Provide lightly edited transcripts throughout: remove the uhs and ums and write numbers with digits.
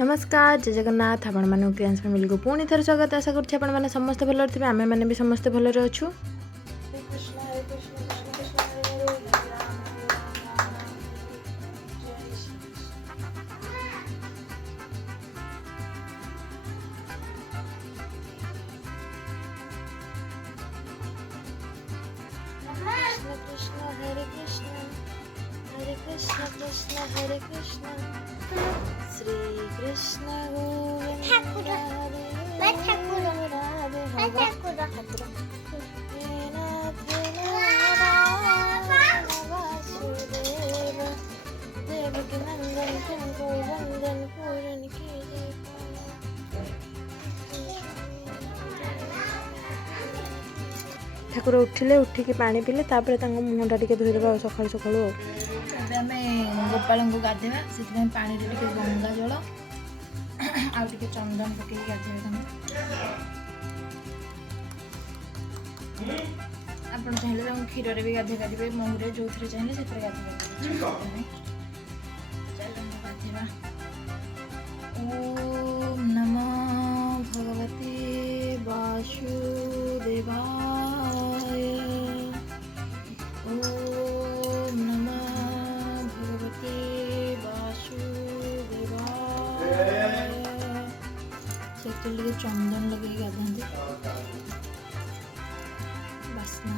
नमस्कार जय जगन्नाथ आपण मानक क्रियांश फैमिली को पुणी थर स्वागत। आशा करछि आपण माने समस्त भलो रहिबे आमे माने भी समस्त भलो रहछु। कृष्ण कृष्ण हरे कृष्ण श्री कृष्ण गोविंद ठाकुर वासुदेव देवकी नंदन तुमको वंदन पूरन कीजिए। ठाकुर उठिले उठिकी पानी पीले तापर तांको मुहटा टिके धोइदेबा सकाळु सकाळु। ଏବେ ଆମେ ଗୋପାଳଙ୍କୁ ଗାଧେଇବା, ସେଥିପାଇଁ ପାଣିରେ ଟିକେ ଗଙ୍ଗା ଜଳ ଆଉ ଟିକେ ଚନ୍ଦନ ପକେଇକି ଗାଧେଇବା ତାଙ୍କୁ। ଆପଣ ଚାହିଁଲେ ତାଙ୍କୁ କ୍ଷୀରରେ ବି ଗାଧେଇ ପାରିବେ, ମହୁରେ ଯୋଉଥିରେ ଚାହିଁଲେ ସେଥିରେ ଗାଧେଇ ପାରିବେ। ଚାଲନ୍ତୁ ଗାଧେଇବା। ଓମ୍ ନମଃ ଭଗବତେ ବାସୁଦେବାୟ। ଓମ୍ ନମଃ ଭଗବତେ ବାସୁଦେବାୟ। ସେଥିରେ ଟିକେ ଚନ୍ଦନ ଲଗେଇ ଗାଧାନ୍ତି, ବାସ୍ନା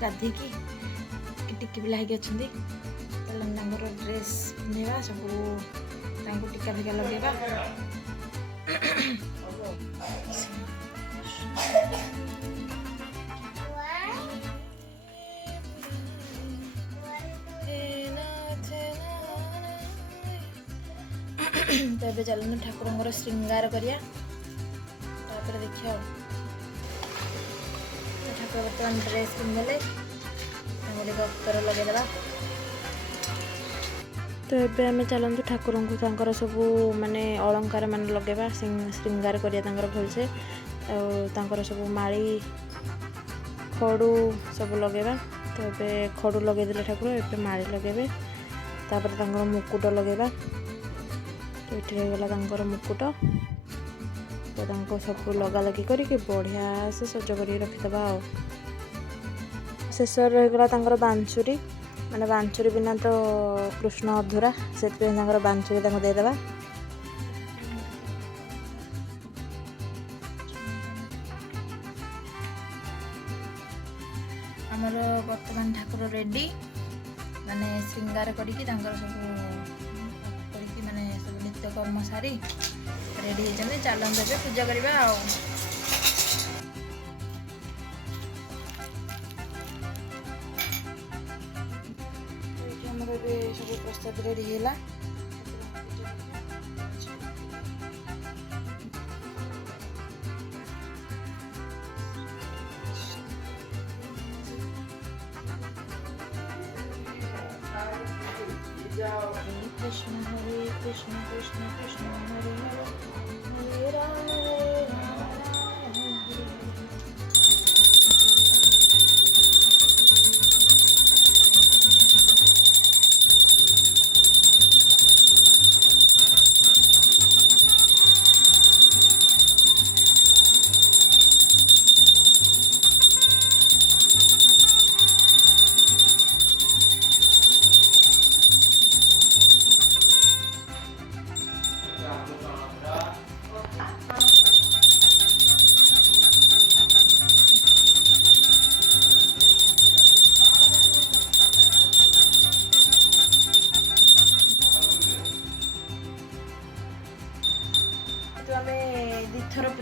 ଗାଧେଇକି ଟିକି ପିଲା ହେଇକି ଅଛନ୍ତି। ତାହେଲେ ତାଙ୍କର ଡ୍ରେସ୍ ପିନ୍ଧେଇବା, ସବୁ ତାଙ୍କୁ ଟିକା ଫିକା ଲଗେଇବା। ତ ଏବେ ଚାଲନ୍ତୁ ଠାକୁରଙ୍କର ଶ୍ରୀଙ୍ଗାର କରିବା, ତାପରେ ଦେଖିବା ଆଉ। ଠାକୁର ବର୍ତ୍ତମାନ ଡ୍ରେସ୍ ପିନ୍ଧିଦେଲେ, ତାଙ୍କୁ ଟିକେ ଅତ୍ତର ଲଗେଇଦେବା। तो एबे आमे चलंतु ठाकुर को तांकर सबू माने अलंकार मान लगेबा, श्रृंगार करिया तांकर भलसे तांकर सबू माली खड़ू सब लगेबा। तो एबे खड़ू लगे दिले ठाकुर, एबे माली लगेबे, तापर तांकर मुकुट लगेबा। तो इठे गला तांकर मुकुट, तो तांको सब लगा लगी करके बढ़िया से सज करी रखिदबा। शेष रहीगला तांकर बांसुरी, माने बांसुरी बिना तो कृष्ण अधूरा, से बांसुरी देदेबा। आमर बर्तमान ठाकुर रेडी, माने श्रृंगार करिकी तांकर सब करिकी माने सब नित्य कर्म सारी रेडी होइछन। चलंतु जे पूजा करबा आ। सब प्रसाद रेडी है। कृष्ण हरे कृष्ण कृष्ण कृष्ण हरे हरे, हरे राम हरे राम राम हरे हरे।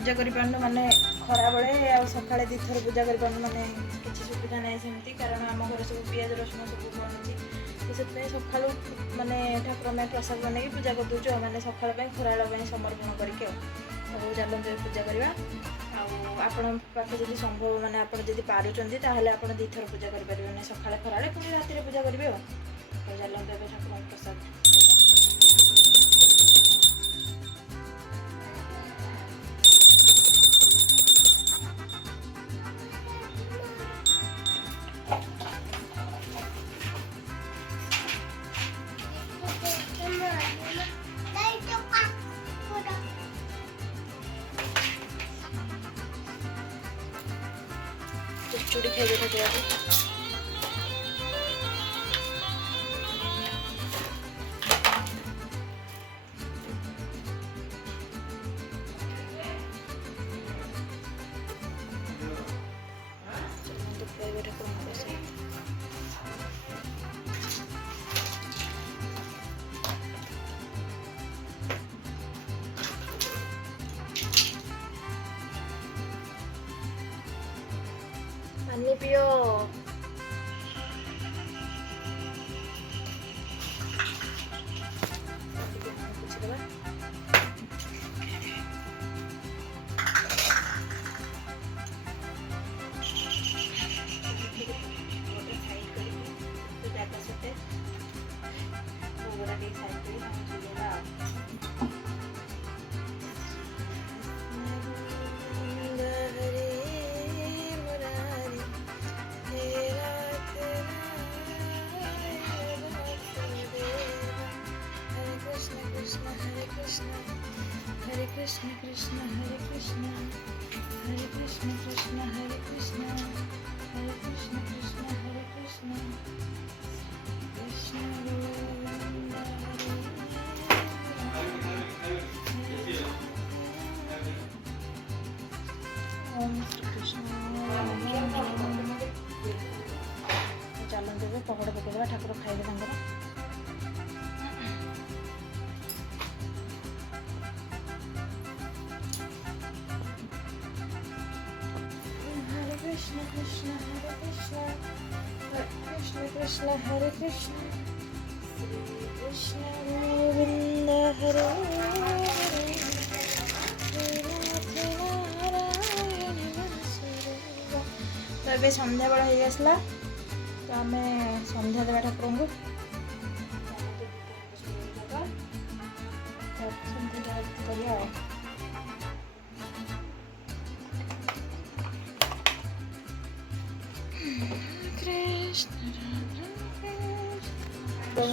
ପୂଜା କରିପାରୁନୁ ମାନେ ଖରାବେଳେ ଆଉ ସକାଳେ 2 ଥର ପୂଜା କରିପାରୁନୁ ମାନେ କିଛି ସୁବିଧା ନାହିଁ ସେମିତି କାରଣ ଆମ ଘରେ ସବୁ ପିଆଜ ରସୁଣ ସବୁ ବନୁଛି ତ ସେଥିପାଇଁ ସକାଳୁ ମାନେ ଠାକୁର ପାଇଁ ପ୍ରସାଦ ବନେଇକି ପୂଜା କରିଦେଉଛୁ ଆଉ ମାନେ ସକାଳ ପାଇଁ ଖରାବେଳ ପାଇଁ ସମର୍ପଣ କରିକି ଆଉ ଚାଲନ୍ତୁ ପୂଜା କରିବା। ଆଉ ଆପଣଙ୍କ ପାଖେ ଯଦି ସମ୍ଭବ ମାନେ ଆପଣ ଯଦି ପାରୁଛନ୍ତି ତାହେଲେ ଆପଣ 2 ଥର ପୂଜା କରିପାରିବେ ମାନେ ସକାଳେ ଖରାବେଳେ ପୁଣି ରାତିରେ ପୂଜା କରିବେ ଆଉ ଚାଲନ୍ତୁ ଏବେ ଠାକୁରଙ୍କ ପ୍ରସାଦ चूड़ी खाइबे ठाकुर खाइबे ठाकुर पानी पियो Hare Krishna Krishna Hare Krishna Hare Krishna Krishna Hare Krishna Hare Krishna Krishna Hare Krishna Krishna Govinda Hare Om Shri Krishna ଚାଲନ୍ତୁ ଏବେ ପକୋଡ଼ା ପକେଇଦେବା ଠାକୁର ଖାଇବେ ତାଙ୍କର Krishna Krishna Hare Krishna Krishna Krishna Hare Krishna Shri Krishna Govinda Hare तो ये संध्या बेला हो गया तो आम संध्या देवा ठाकुर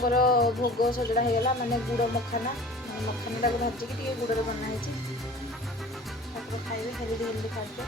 को भोग सजड़ा होगा माने गुड़ मखाना मखाना को भाजिकी टे गुड़ बनाई ठाकुर खाइबे हेल्दी हेल्दी खाद्य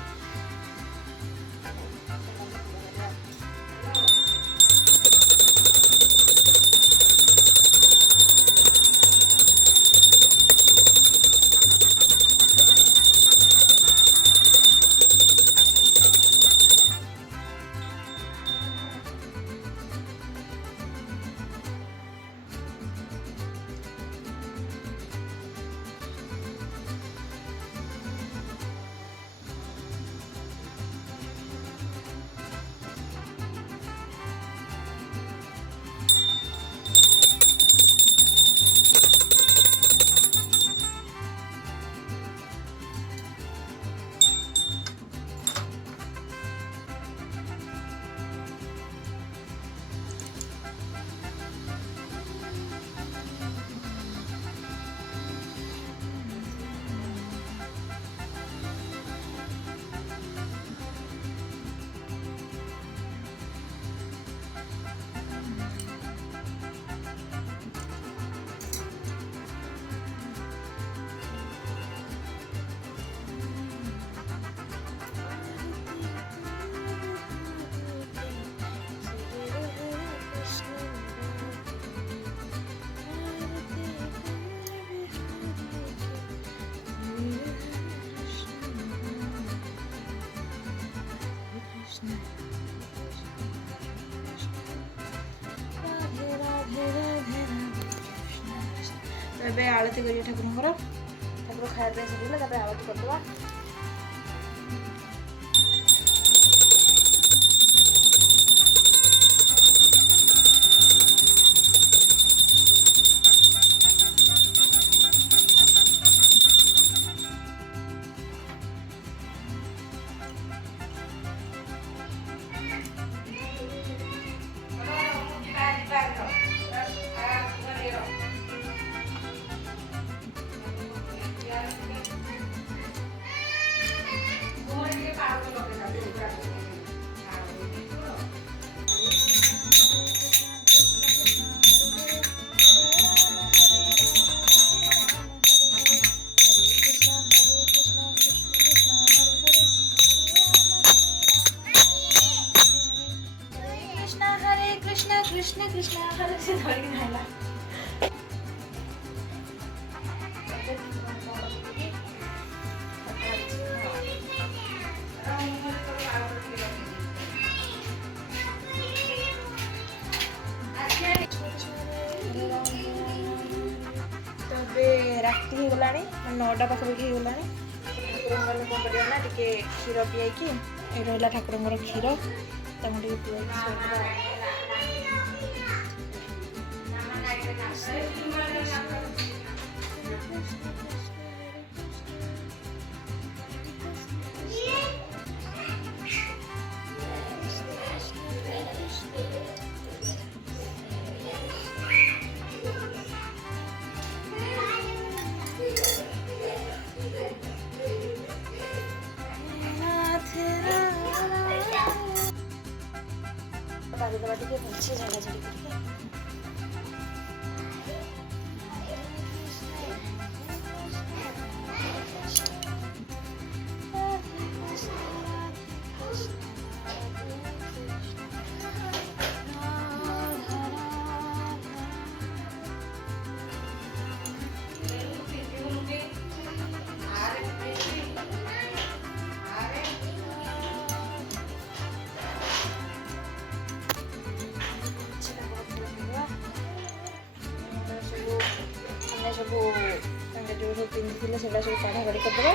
तो ये आलती करिए ठाकुर ठाकुर खाया सर आलती करदे ଧରିକି ଧାଇଁଲା। ତ ଏବେ ରାତି ହେଇଗଲାଣି, 9ଟା ପାଖାପାଖି ହେଇଗଲାଣି। ଠାକୁରଙ୍କର କ'ଣ କରିବା ନା ଟିକେ କ୍ଷୀର ପିଆଇକି, ଏ ରହିଲା ଠାକୁରଙ୍କର କ୍ଷୀର, ତାଙ୍କୁ ଟିକେ ପିଆଇକି ଶୋଇଦେବା। ପାଣିଦେବା ଟିକେ ଭଲସେ ଝାଡ଼ାଝାଡ଼ି କରିକି। ସବୁ ତାଙ୍କେ ଯେଉଁ ସବୁ ପିନ୍ଧିଥିଲେ ସେଗୁଡ଼ା ସବୁ କାଢ଼ା କାଢ଼ି କରିଦେବା।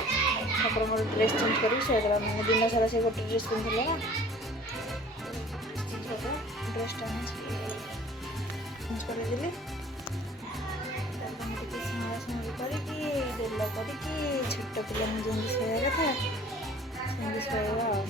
ଠାକୁରଙ୍କର ଡ୍ରେସ୍ ଚେଞ୍ଜ କରିକି ଶୋଇଦେବା। ମାନେ ଦିନ ସାରା ସେ ଗୋଟେ ଡ୍ରେସ୍ ପିନ୍ଧିଥିଲେ ନା, ଚେଞ୍ଜ କରିଦେବା। ଡ୍ରେସ୍ଟା ଚେଞ୍ଜ କରିଦେଲି। ତାପରେ ଟିକେ ସ୍ନାନ କରିକି ତେଲ କରିକି ଛୋଟ ପିଲାଙ୍କୁ ଯେମିତି ଶୋଇବା କଥା ସେମିତି ଶୋଇବା ଆଉ।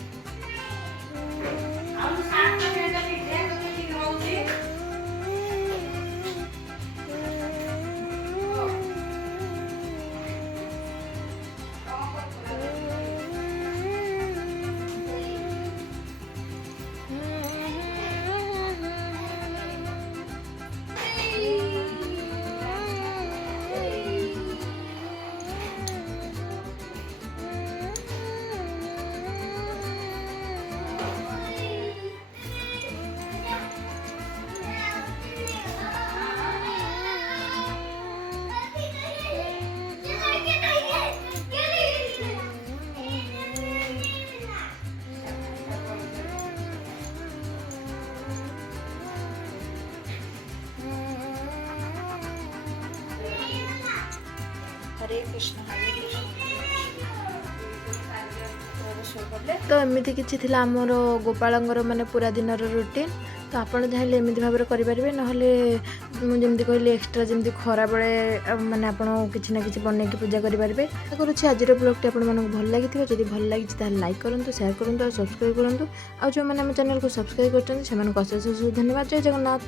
हरे कृष्ण हरे कृष्ण। तो एमती किसी थिला आमर गोपालंगर माने पूरा दिन रूटीन। तो आपड़ चाहिए एमती भाव करेंगे ना मुझे कहली एक्सट्रा जमी खरा बेले मैंने आप किसी ना कि बनई पूजा करेंगे। आशा करुँच आज ब्लॉग आप भल लगी जब भल लगी लाइक करूँ, शेयर करूँ और सब्सक्राइब करूँ। और जो मैंने चैनल को सब्सक्राइब कर धन्यवाद। जय जगन्नाथ।